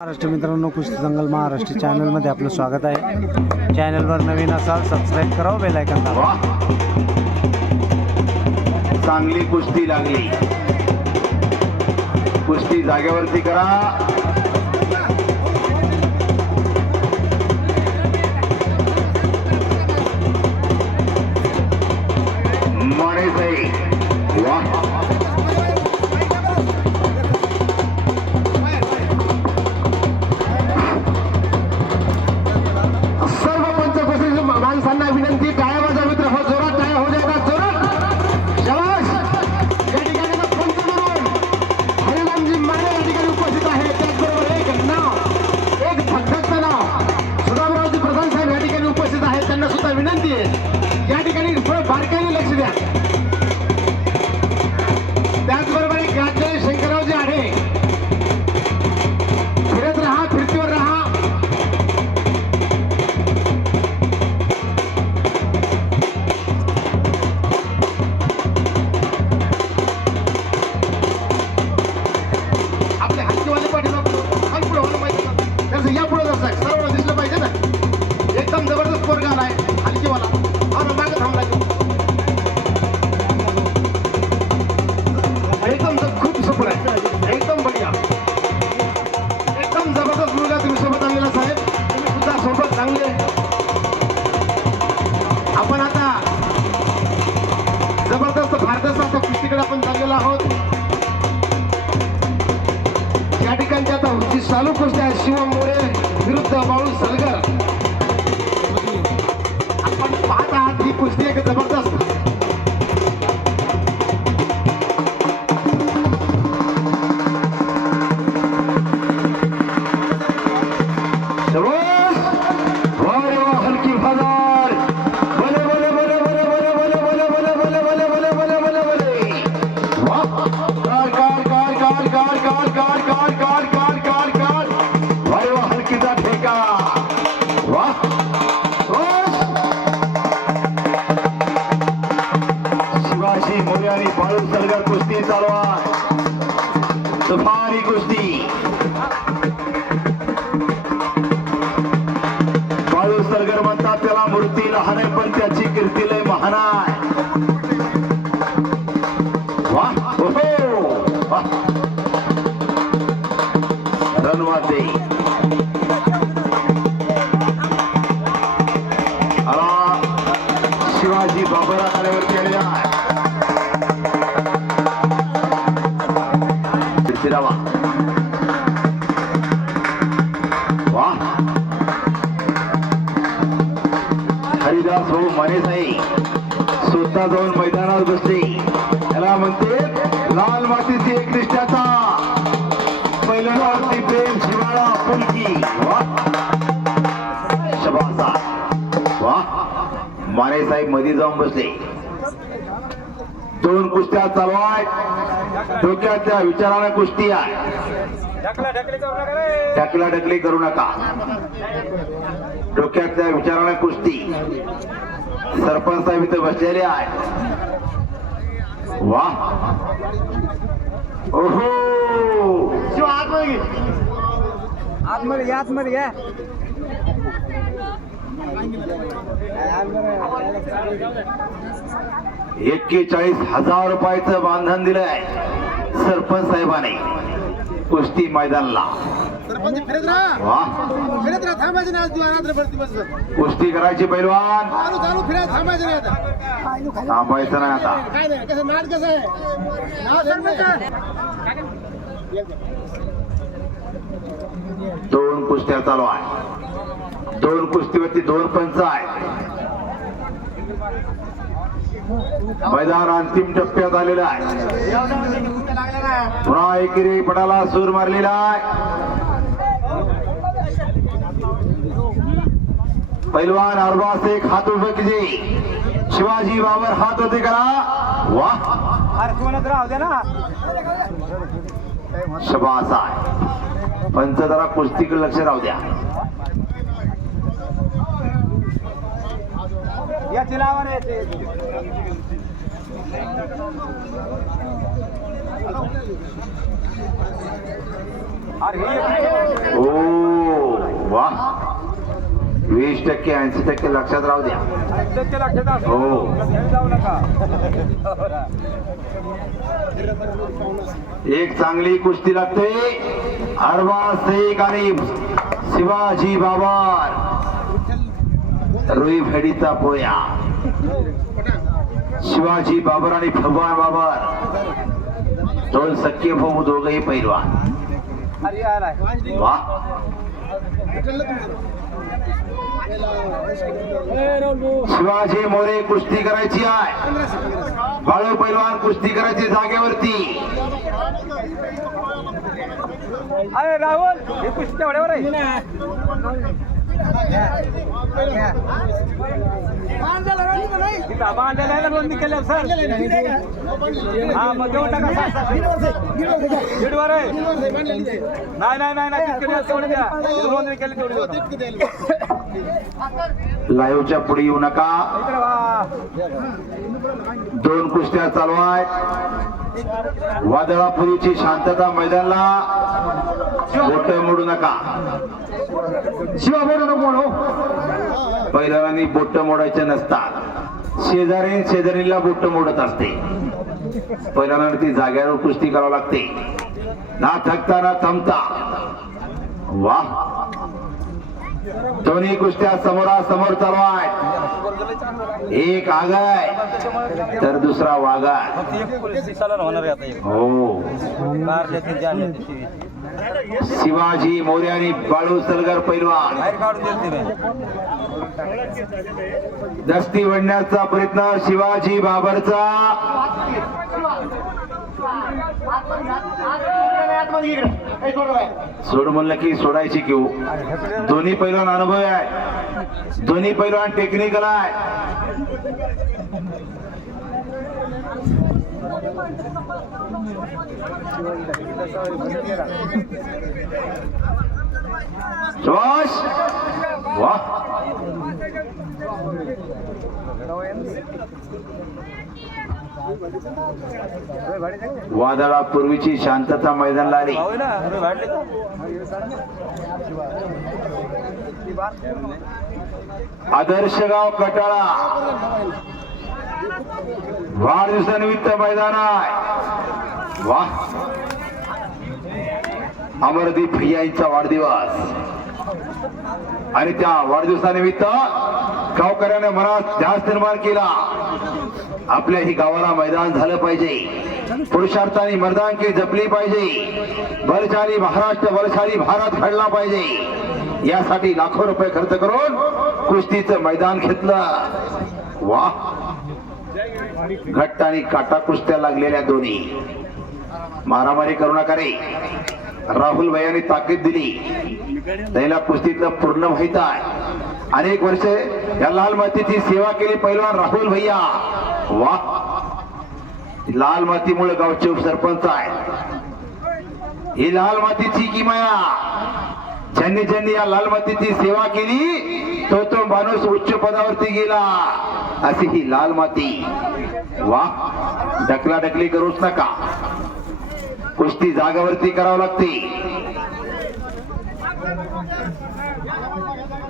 महाराष्ट्र मित्रांनो कुस्ती दंगल महाराष्ट्र चॅनलमध्ये आपलं स्वागत आहे. चॅनलवर नवीन असाल सबस्क्राईब करा बेलायकन दाबा. चांगली कुस्ती लागली. कुस्ती जागेवरती करा. कुस्तीकडे आहोत. या ठिकाणची आता जी चालू गोष्ट आहे शिवम मोरे विरुद्ध बाळू सलगर आपण पाहत आहात ही कुस्ती एक जबरदस्त कुस्ती चालू आहे तुफानी कुस्ती भाऊ मानेसाई स्वतः जाऊन मैदानावर बसले. त्याला म्हणते लाल मातीची एक निष्ठाचा पहिल्यांदावरती प्रेम शिवाळा फुलकी. शबासा. वा. माने साहेबमध्ये जाऊन बसले. दोन कुस्त्या चालू आहेत डोक्यात त्या विचाराने कुस्ती आहे. ढकला ढकली करू नका. डोक्यातल्या विचाराने कुस्ती. सरपंच साहेब इथे बसलेले आहेत. वा. ओहो. आतमध्ये. आतमध्ये घ्या आतमध्ये घ्या. एक्केचाळीस हजार रुपयाचं बांधन दिलंय सरपंच साहेबाने. कुस्ती मैदानला. सरपंच फिरत राहा. वा. फिरत राहा थांबायचं नाही आज दिवस रात्रभर दिवसभर. कुस्ती करायची पैलवान. चालू थांबायचं नाही आता. थांबायचं नाही आता. काय नाही कसं नाद कसं आहे? नाव सरपंच दोन कुस्त्या चालू आहे दोन कुस्तीवरती दोन पंच आहेत. मैदान अंतिम टप्प्यात आलेलं आहे. पुन्हा एकेरी पटाला सूर मारलेला आहे. पैलवान अरबाज एक हात उभं कीजे शिवाजी बाबर हात होते करा। वा राहू दे ना। शबास आहे पंच जरा कुस्तीकडे लक्ष राहू द्या. या चिलावर येते वीस टक्के ऐंशी टक्के लक्षात राहू द्या. हो. एक चांगली कुस्ती लागते. अरबाज शेख आणि शिवाजी बाबर. रुई फेडीचा पोया. शिवाजी बाबर आणि भगवान बाबर. दोन सख्खे भाऊ दोघही पैलवान. वा. शिवाजी मोरे कुस्ती करायची आहे. बाळू पैलवान कुस्ती करायची जागेवरती. अरे राहुल हे कुस्ती तेवढ्यावर आहे. नोंदणी केल्या सर हा मग टाका आहे नाही नाही नाही नाही द्या नोंदणी केली तेवढी लाईव्हच्या पुढे येऊ नका. दोन कुस्त्या चालू आहेत वादळापुरीची शांतता मैदानला बोट मोडू नका. शिवा बोट नको मोडू पहिल्यांदा बोट मोडायचे नसतात. शेजारी शेजारीला बोट मोडत असते. पहिल्यांदा ती जाग्यावर कुस्ती करावी लागते. ना थकता ना थांबता. वा दोन्ही कुस्त्या समोरासमोर चालू आहेत एक आगाय तर दुसरा वागाय आहे हो शिवाजी मोरे आणि बाळू सलगर पैलवान दस्ती वडण्याचा प्रयत्न शिवाजी बाबरचा सोड म्हणलं की सोडायची घेऊ दोन्ही पैलवान अनुभव आहे. दोन्ही पैलवान टेक्निकल आहे. सुभाष वा वादळापूर्वीची शांतता मैदानला आली. आदर्श गाव कटाळा. वाढदिवसानिमित्त मैदान आहे. वा अमरदीप भैया यांचा वाढदिवस. आणि त्या वाढदिवसानिमित्त गावकऱ्याने मनात ध्यास निर्माण केला. आपल्या ही गावाला मैदान झालं पाहिजे. पुरुषार्थाने मर्दांकी जपली पाहिजे. बलशाली महाराष्ट्र बलशाली भारत घडला पाहिजे. यासाठी लाखो रुपये खर्च करून कुस्तीचं मैदान घेतलं. वा घट्ट आणि काटा कुस्त्या लागलेल्या दोन्ही. मारामारी करू नका रे. राहुल भैयाने ताकीद दिली. त्याला कुस्तीतलं पूर्ण माहीत आहे. अनेक वर्ष या लाल मातीची सेवा केली. पैलवान राहुल भैया. वा. लाल मातीमुळे गावचे उपसरपंच आहे ही लाल मातीची किमया. ज्यांनी ज्यांनी या लाल मातीची सेवा केली तो तो माणूस उच्च पदावरती गेला. अशी ही लाल माती. वा. ढकला ढकली करूच नका. कुस्ती जागावरती करावं लागते.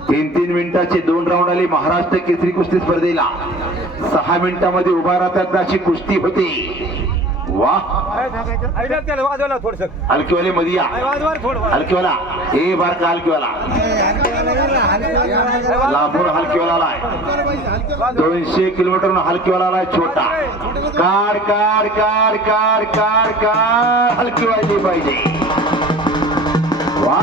तीन तीन मिनिटाचे दोन राऊंड आले. महाराष्ट्र केसरी कुस्ती स्पर्धेला. सहा मिनिटामध्ये उभा राहतात अशी कुस्ती होते. वा. त्याला थोडस हलकीवाले मध्ये या हलकीवाला. हे बार का हलकीवाला. लांबून हलकीवाला आलाय दोनशे किलोमीटर हलकीवाला आलाय छोटा. Car car car car car car हलकी वाजली पाहिजे. वा.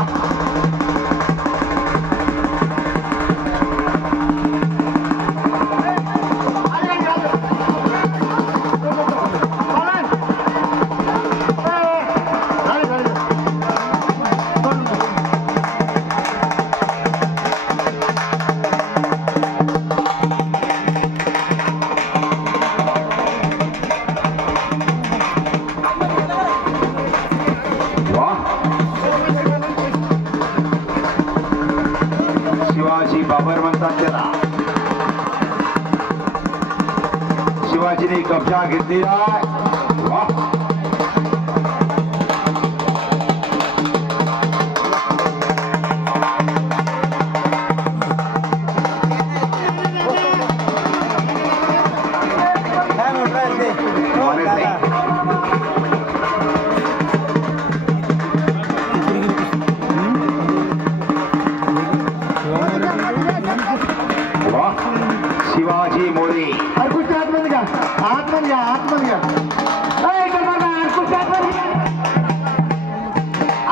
कब्जा घेतलेला आहे. वा कुस्ती आतमध्ये घ्या. आतमध्ये घ्या आतमध्ये घ्या. आतमध्ये घ्या.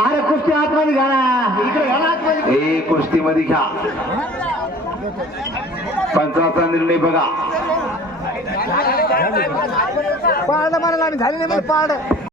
अरे कुस्ती आतमध्ये घ्या ना. इकडे घ्या ना आतमध्ये हे कुस्तीमध्ये घ्या. पंचाचा निर्णय बघा. पाड आम्ही झाले नाही पाड